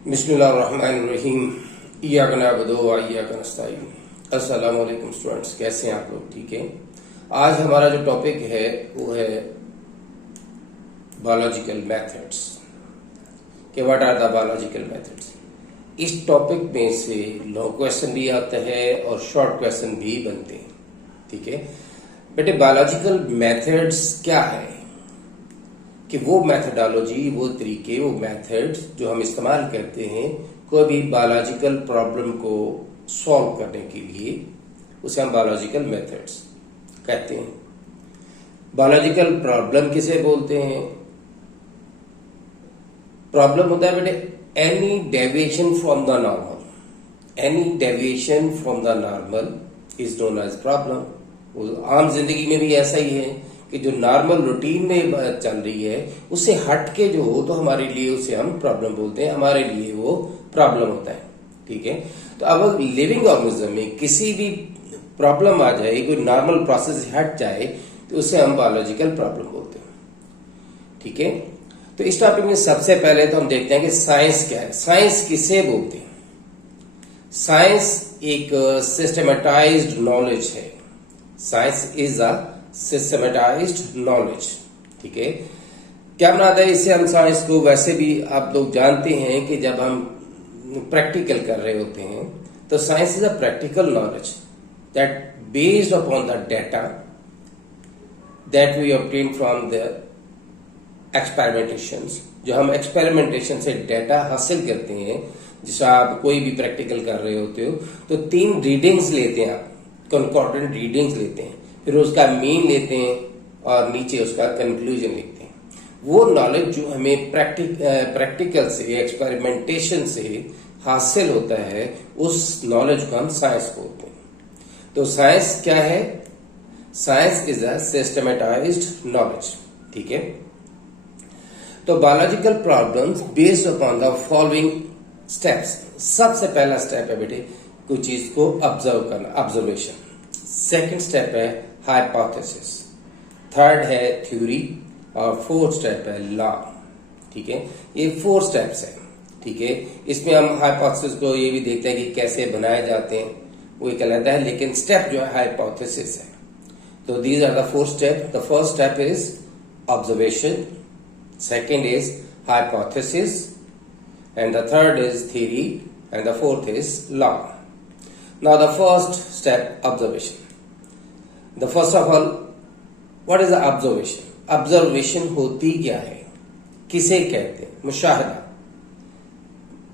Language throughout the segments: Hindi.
बिस्मिल्लाहिर्रहमानिर्रहीम। इय्याका नअबुदु व इय्याका नस्तईन। अस्सलाम वालेकुम स्टूडेंट्स, कैसे हैं आप लोग? ठीक है। आज हमारा जो टॉपिक है वो है बायोलॉजिकल मेथड्स कि what are the biological methods. इस टॉपिक में से लॉन्ग क्वेश्चन भी आता है और शॉर्ट क्वेश्चन भी बनते हैं। ठीक है बेटे, बायोलॉजिकल मेथड्स क्या है कि वो मेथडोलॉजी, वो तरीके, वो मेथड जो हम इस्तेमाल करते हैं कोई भी बायोलॉजिकल प्रॉब्लम को सॉल्व करने के लिए, उसे हम बायोलॉजिकल मेथड्स कहते हैं। बायोलॉजिकल प्रॉब्लम किसे बोलते हैं? प्रॉब्लम होता है बेटे any deviation from the normal. Any deviation from the normal is known as problem. आम जिंदगी में भी ऐसा ही है कि जो नॉर्मल रूटीन में चल रही है उससे हट के जो हो तो हमारे लिए उसे हम प्रॉब्लम बोलते हैं, हमारे लिए वो प्रॉब्लम होता है। ठीक है। तो अब लिविंग ऑर्गेनिज्म में किसी भी प्रॉब्लम आ जाए, कोई नॉर्मल प्रोसेस से हट जाए तो उसे हम बायोलॉजिकल प्रॉब्लम बोलते हैं। ठीक है। तो इस टॉपिक में सबसे पहले तो हम देखते हैं कि साइंस क्या है। साइंस किसे बोलते हैं? साइंस एक सिस्टमेटाइज्ड नॉलेज है। Science is a systematised knowledge. ठीक है। क्या बनाता है इससे हम साइंस को? वैसे भी आप लोग जानते हैं कि जब हम प्रैक्टिकल कर रहे होते हैं तो science is a practical knowledge that based upon the data that we obtain from the experimentations. जो हम एक्सपेरिमेंटेशन से डेटा हासिल करते हैं, जैसे आप कोई भी प्रैक्टिकल कर रहे होते हो तो 3 रीडिंग्स लेते हैं, आप कंकॉर्डेंट रीडिंग्स लेते हैं, फिर उसका मीन लेते हैं और नीचे उसका कंक्लूजन लिखते हैं। वो नॉलेज जो हमें प्रैक्टिकल से, एक्सपेरिमेंटेशन से हासिल होता है, उस नॉलेज को हम साइंस बोलते हैं। तो साइंस क्या है? Science is a systematised knowledge. ठीक है। तो biological problems based upon the following steps. सबसे पहला स्टेप है बेटे कोई चीज को ऑब्जर्व करना, ऑब्जर्वेशन। सेकंड स्टेप है हाइपोथेसिस, थर्ड है थ्योरी और फोर्थ स्टेप है लॉ। ठीक है। ये 4 स्टेप्स है। ठीक है। इसमें हम हाइपोथेसिस को ये भी देखते हैं कि कैसे बनाए जाते हैं, वो एक अलग है, लेकिन स्टेप जो है हाइपोथेसिस है। तो these are the 4 step. The first step is observation, second is hypothesis, and the third is theory, and the fourth is law. Now the first step, observation. The first of all, what is the observation? Observation होती क्या है, किसे कहते हैं? मुशाहदा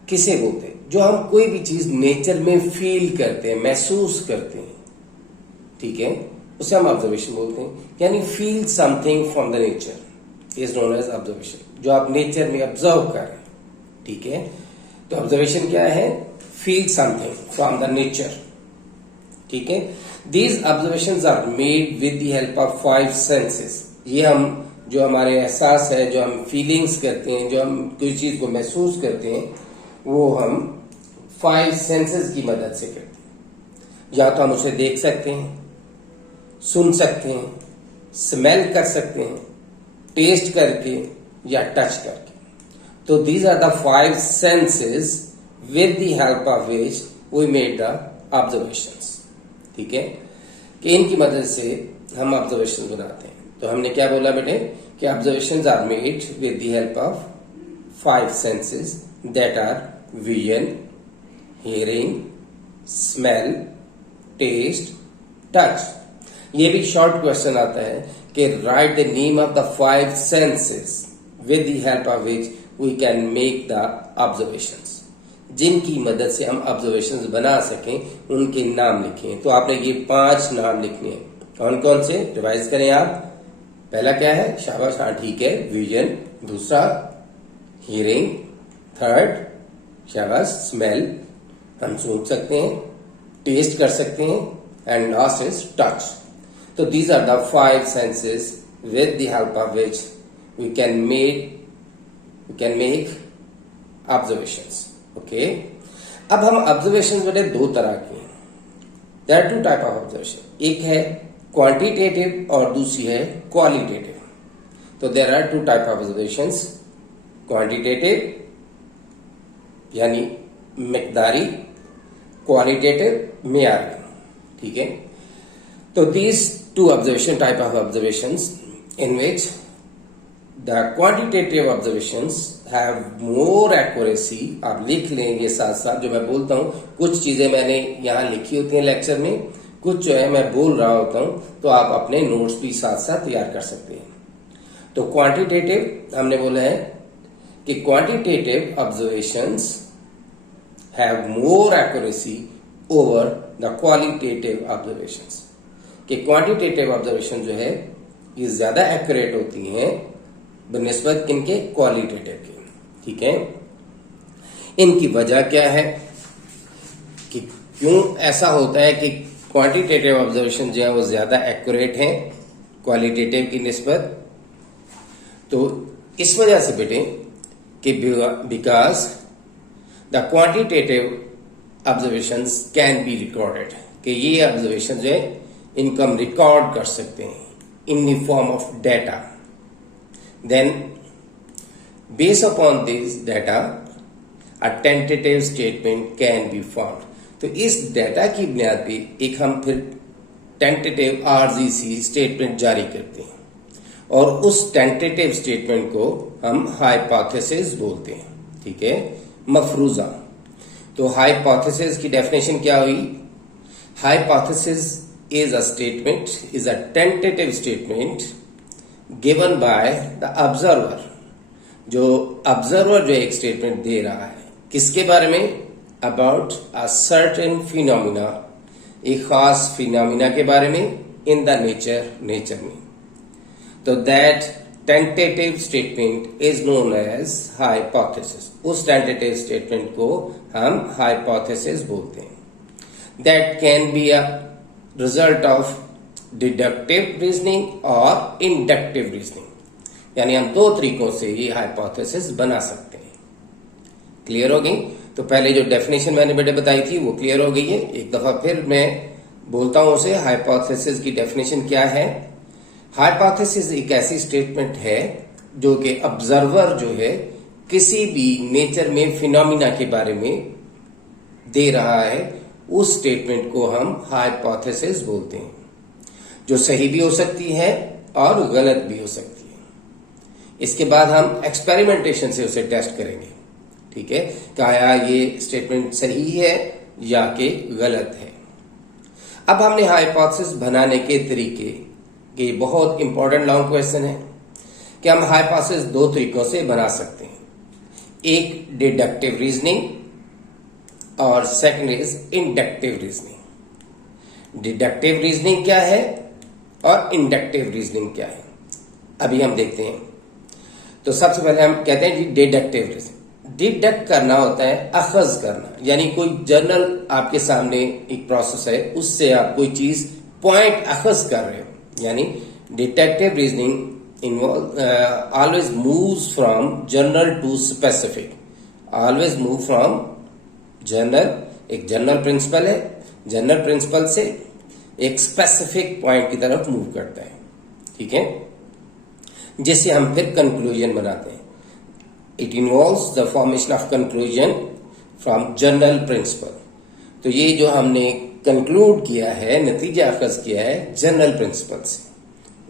किसे बोलते हैं? जो हम कोई भी चीज नेचर में फील करते हैं, महसूस करते हैं, ठीक है, उसे हम ऑब्जर्वेशन बोलते हैं। यानी feel something from the nature is known as observation. जो आप नेचर में ऑब्जर्व कर रहे हैं, ठीक है। तो ऑब्जर्वेशन क्या है? Feel something from the nature. ठीक है। These observations are made with the help of 5 senses. ये हम जो हमारे एहसास है, जो हम फीलिंग्स करते हैं, जो हम कोई चीज को महसूस करते हैं, वो हम 5 सेंसेस की मदद से करते हैं। या तो हम उसे देख सकते हैं, सुन सकते हैं, स्मेल कर सकते हैं, टेस्ट करके या टच करके। So these are the 5 senses with the help of which we made the observations. ठीक है कि इनकी मदद से हम ऑब्जर्वेशन बनाते हैं। तो हमने क्या बोला बेटे कि observations are made with the help of 5 senses that are vision, hearing, smell, taste, touch. ये भी शॉर्ट क्वेश्चन आता है कि write the name of the 5 senses with the help of which we can make the observations। जिनकी मदद से हम ऑब्जर्वेशंस बना सकें, उनके नाम लिखें। तो आपने ये 5 नाम लिखने हैं। कौन कौन से? रिवाइज करें आप। पहला क्या है? शाबाश, हाँ ठीक है, विजन। दूसरा हियरिंग, थर्ड शाबाश स्मेल, हम सूंघ सकते हैं, टेस्ट कर सकते हैं, एंड लास्ट इज टच। तो these are the 5 senses with the help of which we can make observations. Okay. अब हम observations बेटे 2 तरह की हैं। There are 2 type of observation. एक है quantitative और दूसरी है qualitative. तो there are 2 type of observations, quantitative यानी मिकदारी, क्वालिटेटिव, मेयारी, ठीक है। तो these two observation type of observations in which the quantitative observations have more accuracy, आप लिख लेंगे साथ साथ जो मैं बोलता हूँ, कुछ चीजें मैंने यहाँ लिखी होती हैं लेक्चर में, कुछ जो है मैं बोल रहा होता हूँ, तो आप अपने नोट्स भी साथ साथ तैयार कर सकते हैं। तो क्वांटिटेटिव हमने बोला है कि quantitative observations have more accuracy over the qualitative observations, कि क्वांटिटेटिव ऑब्जर्वेशन जो है ये ज्यादा एक्यूरेट होती हैं बनिस्बत किनके, क्वालिटेटिव के, ठीक है। इनकी वजह क्या है कि क्यों ऐसा होता है कि क्वांटिटेटिव ऑब्जर्वेशन जो है वो ज्यादा एक्यूरेट है क्वालिटेटिव की निस्बत? तो इस वजह से बेटे कि because the quantitative observations can be recorded, कि ये ऑब्जर्वेशन जो है इनको हम रिकॉर्ड कर सकते हैं in the form of data. Then based upon this data a tentative statement can be formed. तो इस डेटा की बुनियाद पे एक हम फिर टेंटेटिव आरजीसी स्टेटमेंट जारी करते हैं, और उस टेंटेटिव स्टेटमेंट को हम हाइपोथेसिस बोलते हैं, ठीक है, मफरूजा। तो हाइपोथेसिस की डेफिनेशन क्या हुई? Hypothesis is a statement, is a tentative statement given by the observer। जो observer जो एक स्टेटमेंट दे रहा है किसके बारे में? about a certain phenomena, एक खास फिनोमिना के बारे में, in the nature में। तो that tentative statement is known as hypothesis। उस tentative statement को हम hypothesis बोलते हैं। that can be a result of deductive reasoning और inductive reasoning, यानी हम दो तरीकों से ये हाइपोथेसिस बना सकते हैं। क्लियर हो गई? तो पहले जो डेफिनेशन मैंने बेटे बताई थी वो क्लियर हो गई है। एक दफा फिर मैं बोलता हूं उसे, हाइपोथेसिस की डेफिनेशन क्या है? हाइपोथेसिस एक ऐसी स्टेटमेंट है जो कि ऑब्जर्वर जो है किसी भी नेचर में फिनोमिना के बारे में दे रहा है, उस स्टेटमेंट को हम हाइपोथेसिस बोलते हैं, जो सही भी हो सकती है और गलत भी हो सकती है। इसके बाद हम एक्सपेरिमेंटेशन से उसे टेस्ट करेंगे, ठीक है, क्या ये स्टेटमेंट सही है या कि गलत है। अब हमने हाइपोथेसिस बनाने के तरीके, ये बहुत इंपॉर्टेंट लॉन्ग क्वेश्चन है कि हम हाइपोथेसिस दो तरीकों से बना सकते हैं, एक डिडक्टिव रीजनिंग और second is inductive reasoning. Deductive reasoning क्या है और इंडक्टिव रीजनिंग क्या है, अभी हम देखते हैं। तो सबसे पहले हम कहते हैं जी डिडक्टिव रीजनिंग। डिडक्ट करना होता है अखज करना, यानी कोई जनरल आपके सामने एक प्रोसेस है, उससे आप कोई चीज पॉइंट अखज कर रहे हो, यानी deductive reasoning always moves from general to specific, always move from general, एक जनरल प्रिंसिपल है, जनरल प्रिंसिपल से एक स्पेसिफिक पॉइंट की तरफ मूव करता है, ठीक है, जिससे हम फिर कंक्लूजन बनाते हैं। It involves the formation of conclusion from general principle. तो ये जो हमने कंक्लूड किया है, नतीजा अखज किया है जनरल प्रिंसिपल से,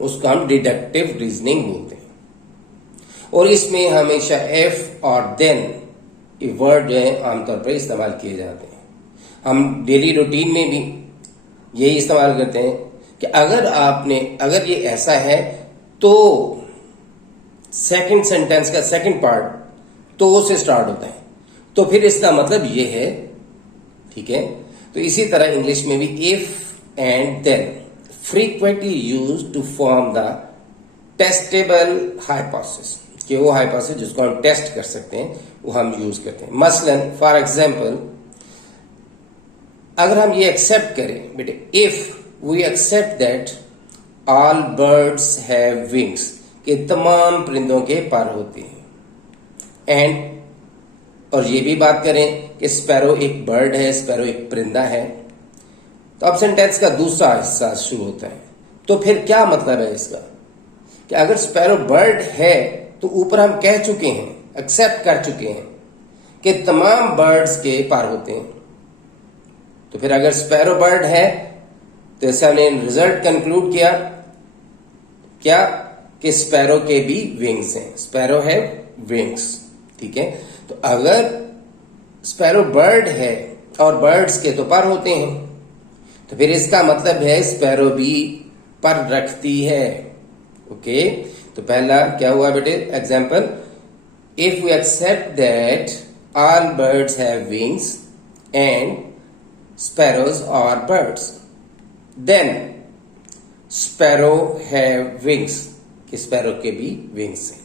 उसको हम डिडक्टिव रीजनिंग बोलते हैं। और इसमें हमेशा एफ और देन ये वर्ड जो है आमतौर पर इस्तेमाल किए जाते हैं। हम डेली रूटीन में भी यही इस्तेमाल करते हैं कि अगर ये ऐसा है तो सेकंड सेंटेंस का सेकंड पार्ट तो से स्टार्ट होता है, तो फिर इसका मतलब ये है, ठीक है। तो इसी तरह इंग्लिश में भी if and then frequently used to form the testable hypothesis, कि वो हाइपोथेसिस जिसको हम टेस्ट कर सकते हैं वो हम यूज करते हैं। मसलन फॉर एग्जांपल, अगर हम ये एक्सेप्ट करें बेटे, if we accept that all birds have wings, कि तमाम परिंदों के पर होते हैं, एंड और ये भी बात करें कि स्पैरो एक बर्ड है, स्पैरो एक परिंदा है, तो अब सेंटेंस का दूसरा हिस्सा शुरू होता है। तो फिर क्या मतलब है इसका कि अगर स्पैरो बर्ड है तो ऊपर हम कह चुके हैं, एक्सेप्ट कर चुके हैं कि तमाम बर्ड्स के पर होते हैं। तो फिर अगर स्पैरो बर्ड है तो ऐसा हमने रिजल्ट कंक्लूड किया क्या कि स्पैरो के भी विंग्स हैं, स्पैरो है विंग्स। ठीक है, तो अगर स्पैरो बर्ड है और बर्ड्स के तो पर होते हैं, तो फिर इसका मतलब है स्पैरो भी पर रखती है। ओके, तो पहला क्या हुआ बेटे example, if we accept that all birds have wings and sparrows are birds, then sparrow have wings, कि स्पैरो के भी विंग्स हैं।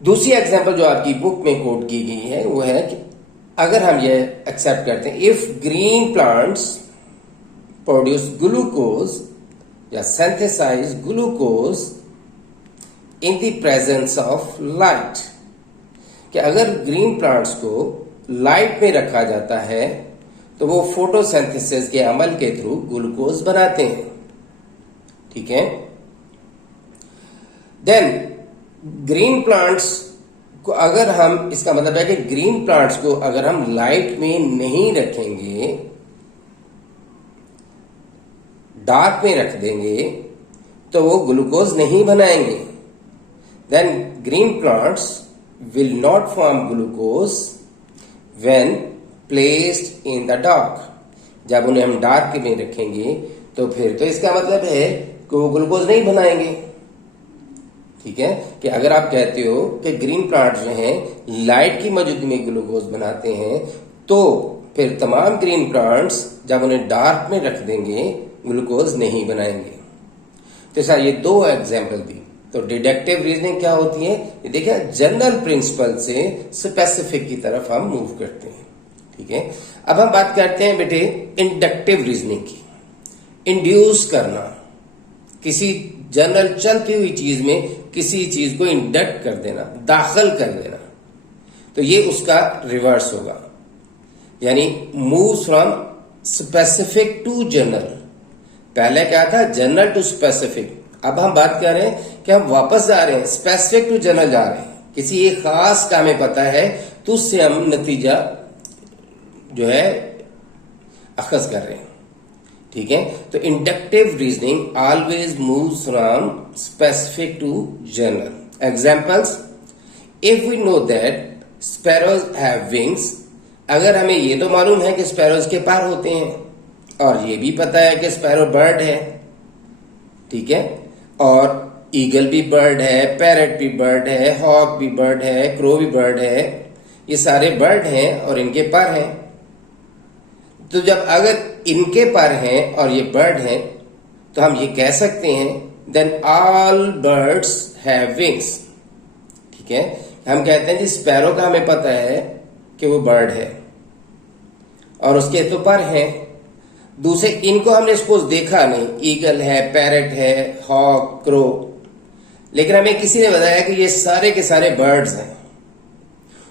दूसरी एग्जाम्पल जो आपकी बुक में कोट की गई है वो है कि अगर हम ये एक्सेप्ट करते हैं, if green plants produce glucose या synthesize glucose in the presence of light, कि अगर ग्रीन प्लांट्स को लाइट में रखा जाता है तो वो फोटोसिंथेसिस के अमल के थ्रू ग्लूकोज बनाते हैं। ठीक है, देन ग्रीन प्लांट्स को अगर हम, इसका मतलब है कि ग्रीन प्लांट्स को अगर हम लाइट में नहीं रखेंगे, डार्क में रख देंगे, तो वो ग्लूकोज नहीं बनाएंगे। Then green plants will not form glucose when placed in the dark, जब उन्हें हम डार्क में रखेंगे तो फिर तो इसका मतलब है कि वो ग्लूकोज नहीं बनाएंगे। ठीक है, कि अगर आप कहते हो कि ग्रीन प्लांट जो हैं लाइट की मौजूदगी में ग्लूकोज बनाते हैं, तो फिर तमाम ग्रीन प्लांट्स जब उन्हें डार्क में रख देंगे ग्लूकोज नहीं बनाएंगे। तो सर ये दो एग्जाम्पल दी। तो डिडक्टिव रीजनिंग क्या होती है, ये देखिए जनरल प्रिंसिपल से स्पेसिफिक की तरफ हम मूव करते हैं। ठीक है, अब हम बात करते हैं बेटे इंडक्टिव रीजनिंग की। इंड्यूस करना, किसी जनरल चलती हुई चीज में किसी चीज को इंडक्ट कर देना, दाखिल कर देना, तो ये उसका रिवर्स होगा, यानी move from specific to general. पहले क्या था, जनरल टू स्पेसिफिक। अब हम बात कर रहे हैं कि हम वापस जा रहे हैं, स्पेसिफिक टू जनरल जा रहे हैं। किसी एक खास काम में पता है तो उससे हम नतीजा जो है अखज कर रहे हैं। ठीक है, तो inductive reasoning always moves from specific to general. Examples, if we know that sparrows have wings, अगर हमें ये तो मालूम है कि स्पैरोज के पर होते हैं और ये भी पता है कि स्पैरो बर्ड है। ठीक है, और ईगल भी बर्ड है, पैरट भी बर्ड है, हॉक भी बर्ड है, क्रो भी बर्ड है, ये सारे बर्ड हैं और इनके पर हैं। तो जब अगर इनके पर हैं और ये बर्ड हैं तो हम ये कह सकते हैं then all birds have wings. ठीक है, हम कहते हैं जी स्पैरो का हमें पता है कि वो बर्ड है और उसके तो पर हैं। दूसरे इनको हमने सपोज देखा नहीं, ईगल है, पैरट है, हॉक, क्रो, लेकिन हमें किसी ने बताया कि ये सारे के सारे बर्ड्स हैं।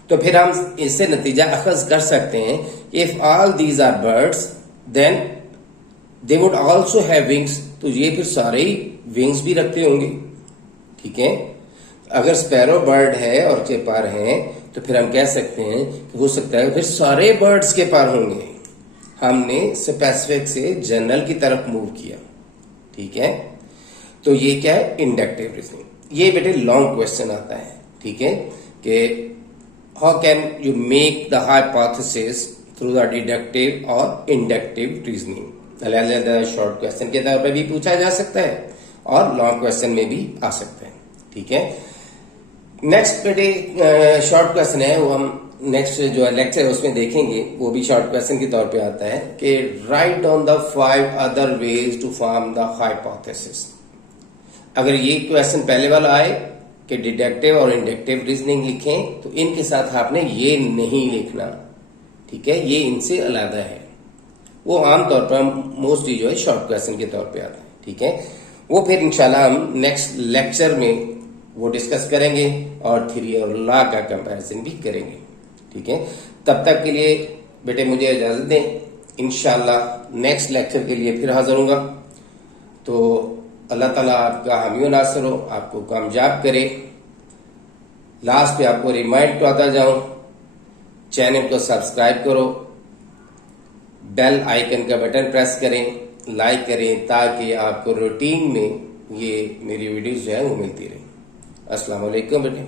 तो फिर हम इससे नतीजा अखज कर सकते हैं, if all these are birds then they would also have wings, तो ये फिर सारे ही विंग्स भी रखते होंगे। ठीक है, अगर स्पैरो बर्ड है और के पर हैं तो फिर हम कह सकते हैं कि हो सकता है फिर सारे बर्ड्स के पर होंगे। हमने स्पेसिफिक से जनरल की तरफ मूव किया। ठीक है, तो ये क्या है, इंडक्टिव रीजनिंग। ये बेटे लॉन्ग क्वेश्चन आता है। ठीक है, कि how can you make the hypothesis through the deductive और इंडक्टिव रीजनिंग। शॉर्ट क्वेश्चन के तौर पे भी पूछा जा सकता है और लॉन्ग क्वेश्चन में भी आ सकता है। ठीक है, नेक्स्ट बेटे शॉर्ट क्वेश्चन है, वो हम नेक्स्ट जो लेक्चर है उसमें देखेंगे। वो भी शॉर्ट क्वेश्चन के तौर पे आता है कि write down the 5 other ways to form the hypothesis. अगर ये क्वेश्चन पहले वाला आए कि डिडक्टिव और इंडक्टिव रीजनिंग लिखें तो इनके साथ आपने ये नहीं लिखना। ठीक है, ये इनसे अलग है, वो आमतौर पर मोस्टली जो है शॉर्ट क्वेश्चन के तौर पे आता है। ठीक है, वो फिर इंशाल्लाह हम नेक्स्ट लेक्चर में वो डिस्कस करेंगे और थ्योरी और लॉ का कंपैरिजन भी करेंगे। ठीक है, तब तक के लिए बेटे मुझे इजाजत दें, इंशाल्लाह नेक्स्ट लेक्चर के लिए फिर हाजिर होऊंगा। तो अल्लाह ताला आपका हामी व नासिर हो, आपको कामयाब करे। लास्ट पे आपको रिमाइंड करता जाऊं चैनल को सब्सक्राइब करो, बेल आइकन का बटन प्रेस करें, लाइक करें, ताकि आपको रूटीन में ये मेरी वीडियोस जो है वो मिलती रहे। अस्सलाम वालेकुम बेटे।